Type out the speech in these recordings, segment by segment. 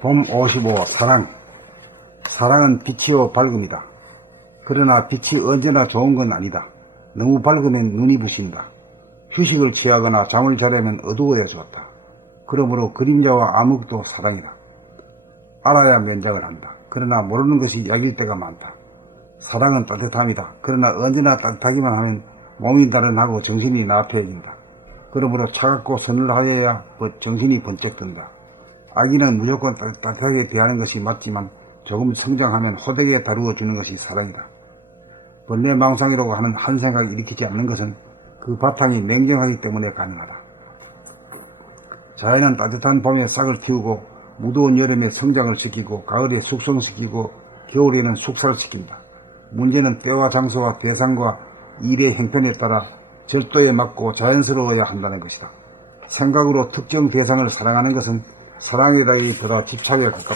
봄 55 사랑은 빛이요 밝음이다. 그러나 빛이 언제나 좋은 건 아니다. 너무 밝으면 눈이 부신다. 휴식을 취하거나 잠을 자려면 어두워야 좋다. 그러므로 그림자와 암흑도 사랑이다. 알아야 면장을 한다. 그러나 모르는 것이 약일 때가 많다. 사랑은 따뜻함이다. 그러나 언제나 따뜻하기만 하면 몸이 나른하고 정신이 나태해진다. 그러므로 차갑고 서늘하여야 정신이 번쩍 든다. 아기는 무조건 따뜻하게 대하는 것이 맞지만 조금 성장하면 호되게 다루어 주는 것이 사랑이다. 번뇌망상이라고 하는 한 생각을 일으키지 않는 것은 그 바탕이 냉정하기 때문에 가능하다. 자연은 따뜻한 봄에 싹을 틔우고 무더운 여름에 성장을 시키고 가을에 숙성시키고 겨울에는 숙살시킨다. 문제는 때와 장소와 대상과 일의 형편에 따라 절도에 맞고 자연스러워야 한다는 것이다. 생각으로 특정 대상을 사랑하는 것은 사랑이라기보다 집착에 가깝다.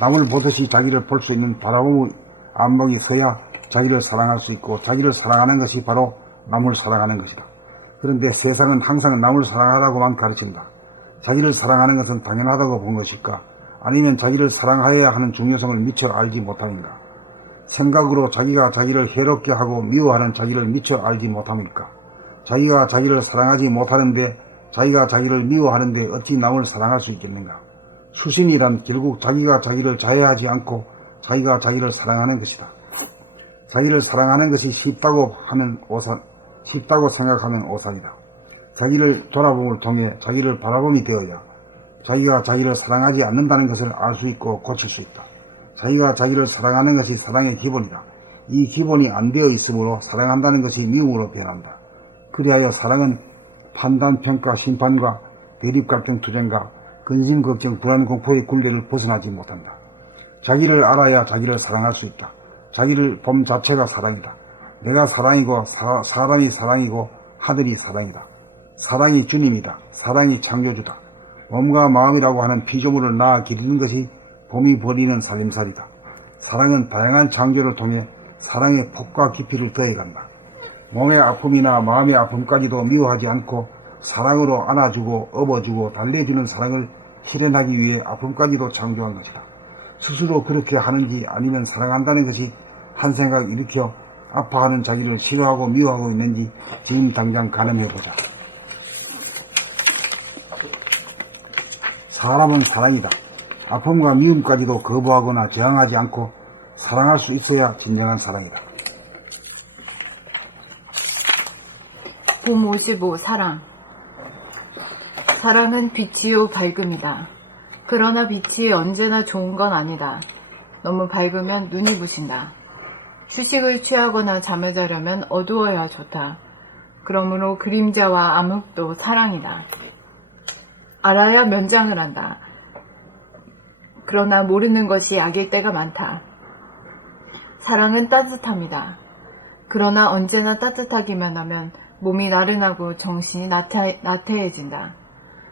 남을 보듯이 자기를 볼 수 있는 바라봄의 안목이 서야 자기를 사랑할 수 있고 자기를 사랑하는 것이 바로 남을 사랑하는 것이다. 그런데 세상은 항상 남을 사랑하라고만 가르친다. 자기를 사랑하는 것은 당연하다고 본 것일까? 아니면 자기를 사랑하여야 하는 중요성을 미처 알지 못함인가? 생각으로 자기가 자기를 해롭게 하고 미워하는 자기를 미처 알지 못함일까? 자기가 자기를 사랑하지 못하는데 자기가 자기를 미워하는데 어찌 남을 사랑할 수 있겠는가? 수신이란 결국 자기가 자기를 자해하지 않고 자기가 자기를 사랑하는 것이다. 자기를 사랑하는 것이 쉽다고 생각하면 오산이다. 자기를 돌아봄을 통해 자기를 바라봄이 되어야 자기가 자기를 사랑하지 않는다는 것을 알 수 있고 고칠 수 있다. 자기가 자기를 사랑하는 것이 사랑의 기본이다. 이 기본이 안 되어 있으므로 사랑한다는 것이 미움으로 변한다. 그리하여 사랑은 판단, 평가, 심판과 대립, 갈등, 투쟁과 근심, 걱정, 불안, 공포의 굴레를 벗어나지 못한다. 자기를 알아야 자기를 사랑할 수 있다. 자기를 봄 자체가 사랑이다. 내가 사랑이고 사람이 사랑이고 하늘이 사랑이다. 사랑이 주님이다. 사랑이 창조주다. 몸과 마음이라고 하는 피조물을 낳아 기르는 것이 봄이 벌이는 살림살이다. 사랑은 다양한 창조를 통해 사랑의 폭과 깊이를 더해간다. 몸의 아픔이나 마음의 아픔까지도 미워하지 않고 사랑으로 안아주고 업어주고 달래주는 사랑을 실현하기 위해 아픔까지도 창조한 것이다. 스스로 그렇게 하는지 아니면 사랑한다는 것이 한 생각 일으켜 아파하는 자기를 싫어하고 미워하고 있는지 지금 당장 가늠해보자. 사람은 사랑이다. 아픔과 미움까지도 거부하거나 저항하지 않고 사랑할 수 있어야 진정한 사랑이다. 봄 55 사랑은 빛이요 밝음이다. 그러나 빛이 언제나 좋은 건 아니다. 너무 밝으면 눈이 부신다. 휴식을 취하거나 잠을 자려면 어두워야 좋다. 그러므로 그림자와 암흑도 사랑이다. 알아야 면장을 한다. 그러나 모르는 것이 악일 때가 많다. 사랑은 따뜻함이다. 그러나 언제나 따뜻하기만 하면 몸이 나른하고 정신이 나태해진다.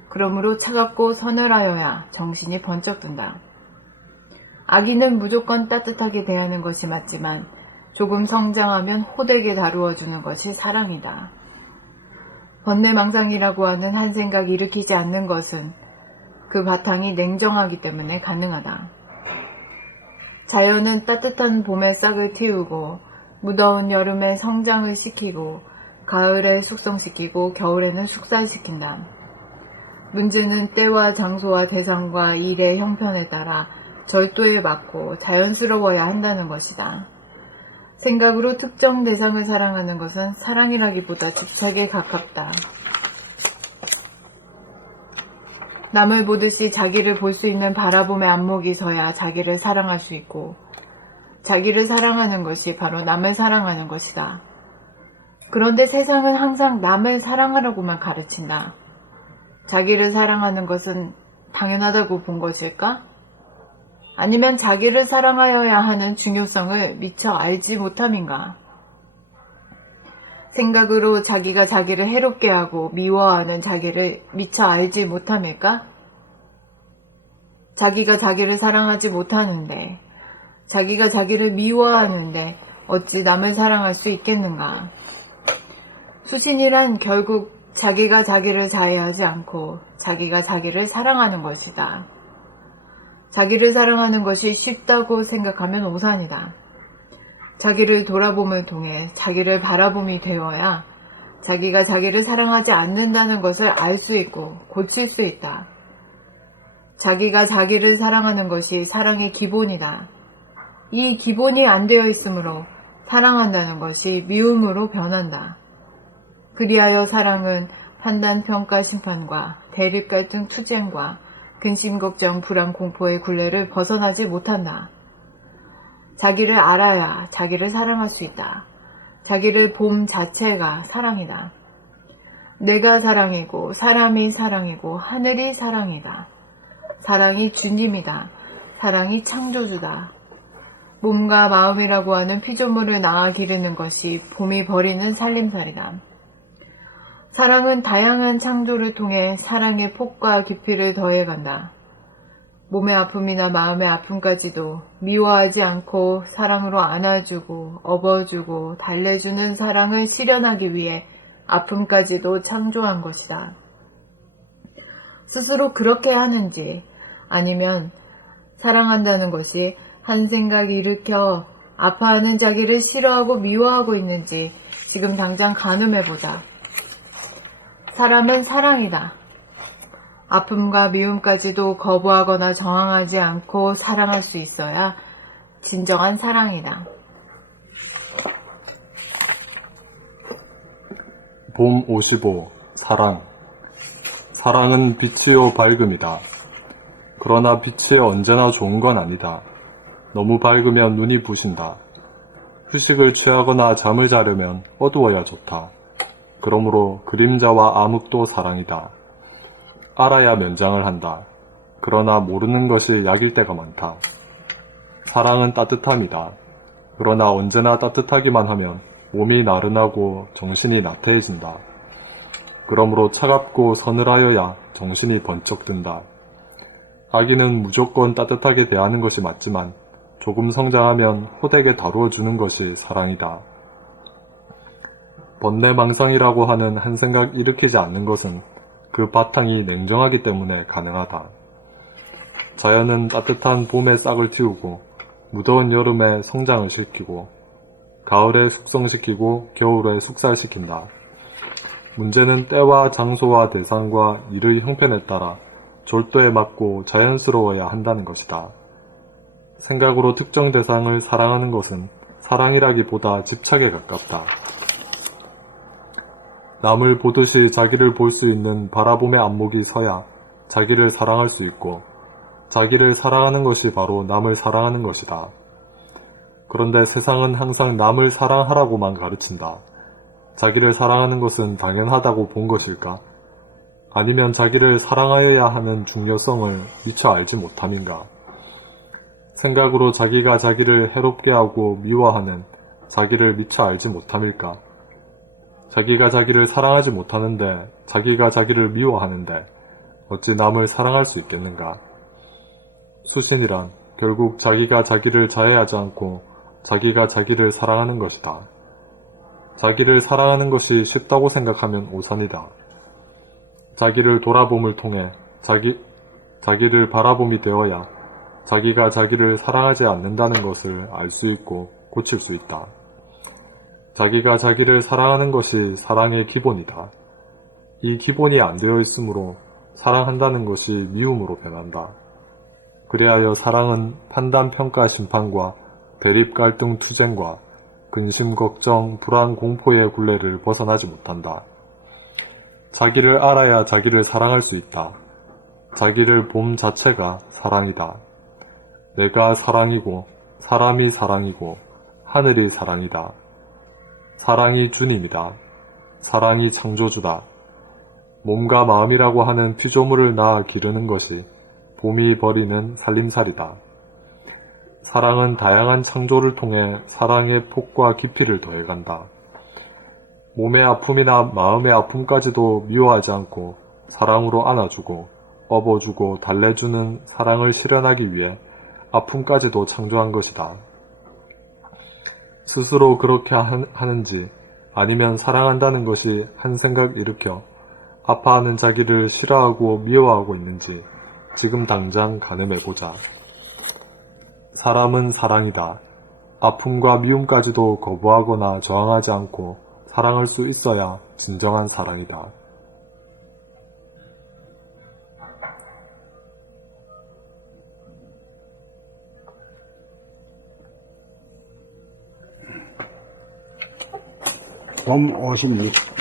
그러므로 차갑고 서늘하여야 정신이 번쩍 든다. 아기는 무조건 따뜻하게 대하는 것이 맞지만 조금 성장하면 호되게 다루어주는 것이 사랑이다. 번뇌망상이라고 하는 한 생각 일으키지 않는 것은 그 바탕이 냉정하기 때문에 가능하다. 자연은 따뜻한 봄에 싹을 틔우고 무더운 여름에 성장을 시키고 가을에 숙성시키고 겨울에는 숙살시킨다. 문제는 때와 장소와 대상과 일의 형편에 따라 절도에 맞고 자연스러워야 한다는 것이다. 생각으로 특정 대상을 사랑하는 것은 사랑이라기보다 집착에 가깝다. 남을 보듯이 자기를 볼 수 있는 바라봄의 안목이 서야 자기를 사랑할 수 있고 자기를 사랑하는 것이 바로 남을 사랑하는 것이다. 그런데 세상은 항상 남을 사랑하라고만 가르친다. 자기를 사랑하는 것은 당연하다고 본 것일까? 아니면 자기를 사랑하여야 하는 중요성을 미처 알지 못함인가? 생각으로 자기가 자기를 해롭게 하고 미워하는 자기를 미처 알지 못함일까? 자기가 자기를 사랑하지 못하는데, 자기가 자기를 미워하는데 어찌 남을 사랑할 수 있겠는가? 수신이란 결국 자기가 자기를 자해하지 않고 자기가 자기를 사랑하는 것이다. 자기를 사랑하는 것이 쉽다고 생각하면 오산이다. 자기를 돌아봄을 통해 자기를 바라봄이 되어야 자기가 자기를 사랑하지 않는다는 것을 알 수 있고 고칠 수 있다. 자기가 자기를 사랑하는 것이 사랑의 기본이다. 이 기본이 안 되어 있으므로 사랑한다는 것이 미움으로 변한다. 그리하여 사랑은 판단, 평가, 심판과 대립, 갈등, 투쟁과 근심, 걱정, 불안, 공포의 굴레를 벗어나지 못한다. 자기를 알아야 자기를 사랑할 수 있다. 자기를 봄 자체가 사랑이다. 내가 사랑이고 사람이 사랑이고 하늘이 사랑이다. 사랑이 주님이다. 사랑이 창조주다. 몸과 마음이라고 하는 피조물을 낳아 기르는 것이 봄이 버리는 살림살이다. 사랑은 다양한 창조를 통해 사랑의 폭과 깊이를 더해간다. 몸의 아픔이나 마음의 아픔까지도 미워하지 않고 사랑으로 안아주고 업어주고 달래주는 사랑을 실현하기 위해 아픔까지도 창조한 것이다. 스스로 그렇게 하는지 아니면 사랑한다는 것이 한 생각 일으켜 아파하는 자기를 싫어하고 미워하고 있는지 지금 당장 가늠해보자. 사람은 사랑이다. 아픔과 미움까지도 거부하거나 저항하지 않고 사랑할 수 있어야 진정한 사랑이다. 봄 55. 사랑. 사랑은 빛이요 밝음이다. 그러나 빛이 언제나 좋은 건 아니다. 너무 밝으면 눈이 부신다. 휴식을 취하거나 잠을 자려면 어두워야 좋다. 그러므로 그림자와 암흑도 사랑이다. 알아야 면장을 한다. 그러나 모르는 것이 약일 때가 많다. 사랑은 따뜻함이다. 그러나 언제나 따뜻하기만 하면 몸이 나른하고 정신이 나태해진다. 그러므로 차갑고 서늘하여야 정신이 번쩍 든다. 아기는 무조건 따뜻하게 대하는 것이 맞지만 조금 성장하면 호되게 다루어주는 것이 사랑이다. 번뇌망상이라고 하는 한 생각 일으키지 않는 것은 그 바탕이 냉정하기 때문에 가능하다. 자연은 따뜻한 봄에 싹을 틔우고 무더운 여름에 성장을 시키고 가을에 숙성시키고 겨울에 숙살시킨다. 문제는 때와 장소와 대상과 일의 형편에 따라 절도에 맞고 자연스러워야 한다는 것이다. 생각으로 특정 대상을 사랑하는 것은 사랑이라기보다 집착에 가깝다. 남을 보듯이 자기를 볼 수 있는 바라봄의 안목이 서야 자기를 사랑할 수 있고 자기를 사랑하는 것이 바로 남을 사랑하는 것이다. 그런데 세상은 항상 남을 사랑하라고만 가르친다. 자기를 사랑하는 것은 당연하다고 본 것일까? 아니면 자기를 사랑하여야 하는 중요성을 미처 알지 못함인가? 생각으로 자기가 자기를 해롭게 하고 미워하는 자기를 미처 알지 못함일까? 자기가 자기를 사랑하지 못하는데 자기가 자기를 미워하는데 어찌 남을 사랑할 수 있겠는가? 수신이란 결국 자기가 자기를 자해하지 않고 자기가 자기를 사랑하는 것이다. 자기를 사랑하는 것이 쉽다고 생각하면 오산이다. 자기를 돌아봄을 통해 자기를 바라봄이 되어야 자기가 자기를 사랑하지 않는다는 것을 알 수 있고 고칠 수 있다. 자기가 자기를 사랑하는 것이 사랑의 기본이다. 이 기본이 안 되어 있으므로 사랑한다는 것이 미움으로 변한다. 그리하여 사랑은 판단, 평가, 심판과 대립, 갈등, 투쟁과 근심, 걱정, 불안, 공포의 굴레를 벗어나지 못한다. 자기를 알아야 자기를 사랑할 수 있다. 자기를 봄 자체가 사랑이다. 내가 사랑이고 사람이 사랑이고 하늘이 사랑이다. 사랑이 주님이다. 사랑이 창조주다. 몸과 마음이라고 하는 피조물을 낳아 기르는 것이 봄이 버리는 살림살이다. 사랑은 다양한 창조를 통해 사랑의 폭과 깊이를 더해간다. 몸의 아픔이나 마음의 아픔까지도 미워하지 않고 사랑으로 안아주고 업어주고 달래주는 사랑을 실현하기 위해 아픔까지도 창조한 것이다. 스스로 그렇게 하는지 아니면 사랑한다는 것이 한 생각 일으켜 아파하는 자기를 싫어하고 미워하고 있는지 지금 당장 가늠해보자. 사람은 사랑이다. 아픔과 미움까지도 거부하거나 저항하지 않고 사랑할 수 있어야 진정한 사랑이다. 봄 56.